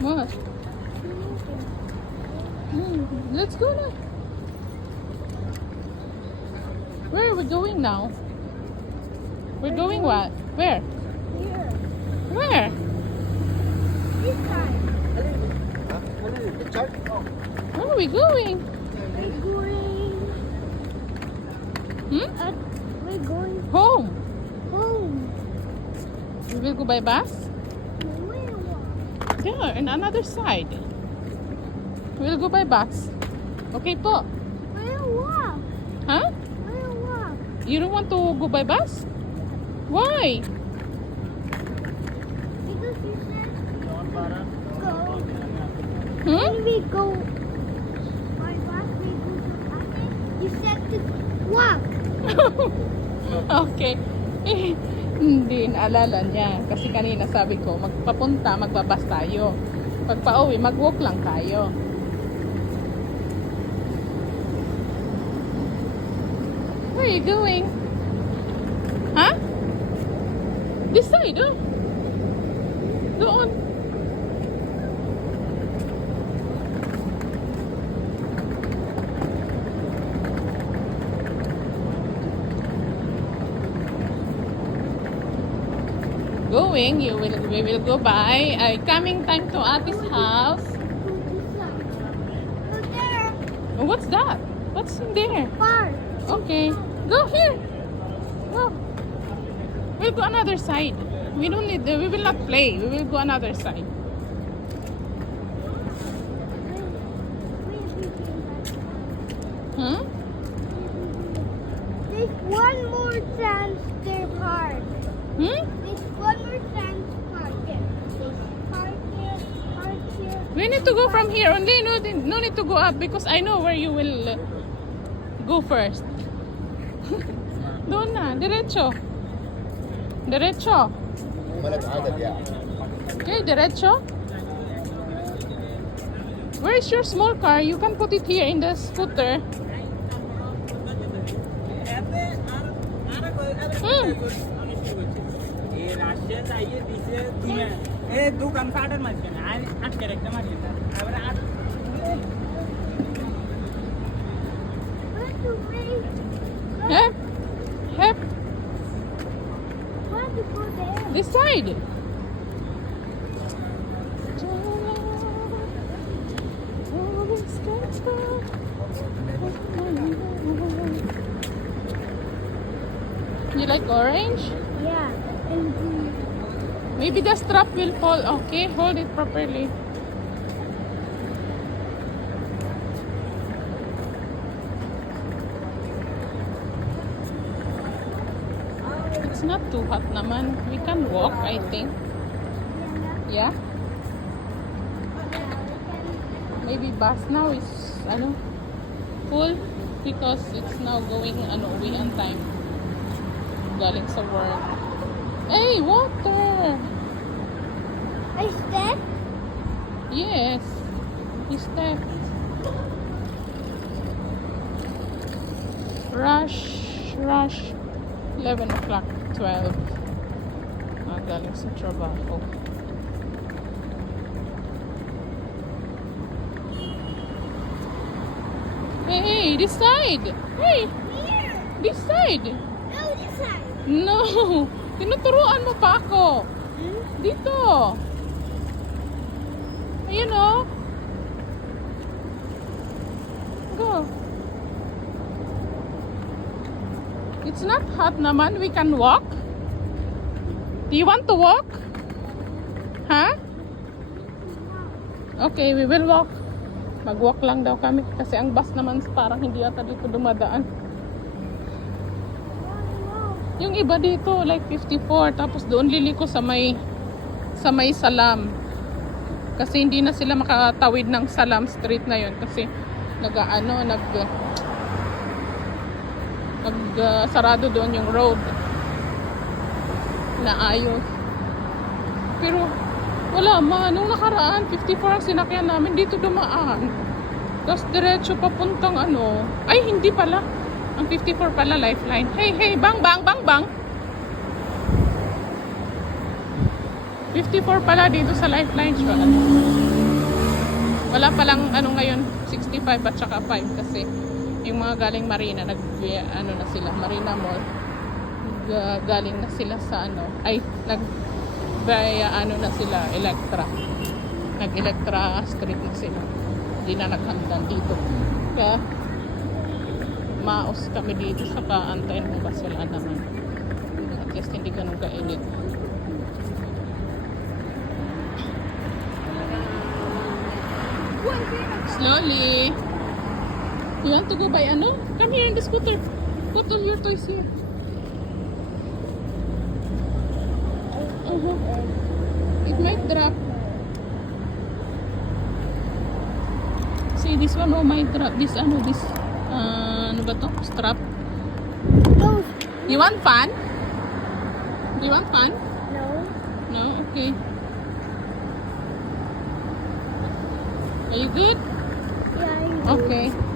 What? Let's go now. Where are we going now? We're going what? Where? Here. Where? This side. Ha? Ano yun? The chart? Oh. Where are we going? We're going. Hmm? Uh, we're going Home. home. We will go by bus? There, in another side. We'll go by bus. Okay po. Where walk? Huh? Where walk? You don't want to go by bus? Why? Because you said go. Hmm? When we go by bus, we go to Ate. You said to walk. okay. Hindi naalala niya. Kasi kanina sabi ko, magpapunta, magbabas tayo. Pag pauwi, mag-walk lang tayo. Where are you going? Huh? This side, oh. Doon. Going, you will, we will go by. Uh, coming time to Ate's house. What's that? What's in there? Okay. Go here. Go. We'll go another side. We don't need, we will not play. We will go another side. Hmm? There's one more chance their park. Hmm? There's one more chance park there. There's park here, park We need to go from here. Only no, no need to go up because I know where you will uh, go first. Doon na, diretso. Diretso. Malad. Okay, diretso. Where is your small car? You can put it here in the scooter. Hmm. এ দোকান ফাটার মাঝখানে আর আটকে রাখতে মাঝখানে আবার আর This side. You like orange? Yeah, and. Maybe the strap will fall. Okay, hold it properly. It's not too hot naman. We can walk, I think. Yeah? Maybe bus now is ano full because it's now going ano uwi on time. Galing sa work. Hey, water! Is that? Yes. Is that rush rush. 11 o'clock 12 ah, galing sa trabaho hey this side. Hey Here. this side. No, this side. no tinuturuan mo pa ako. Dito ayun oh go. It's not hot naman. We can walk. Do you want to walk? Huh? Okay we will walk. Mag-walk lang daw kami kasi ang bus naman parang hindi ata dito dumadaan. Yung iba dito, like 54, tapos doon liliko sa may sa may Salam. Kasi hindi na sila makatawid ng Salam Street na yun kasi nag-ano, nag nag uh, sarado doon yung road na ayos. Pero wala man, nung nakaraan 54 ang sinakyan namin dito dumaan. Tapos diretso papuntang ano, ay hindi pala. Ang 54 pala lifeline. Hey, hey, bang, bang, bang, bang. 54 pala dito sa lifeline. Sure. Wala palang ano ngayon, 65 at saka 5 kasi yung mga galing Marina, nag ano na sila, Marina Mall. Ga- galing na sila sa ano, ay nag via ano na sila, Electra. Nag Electra Street na sila. Hindi na naghandan dito. Kaya maos kami dito sa kaantayin mo ba sila naman. At least hindi ganun kainit. Slowly. You want to go by ano? Come here in the scooter. Put all your toys here. Uh-huh. It might drop. See, this one oh might drop. This ano, this, uh, ano ba to? Strap. Those. You want fun? Do you want fun? No. No? Okay. Are you good? Okay.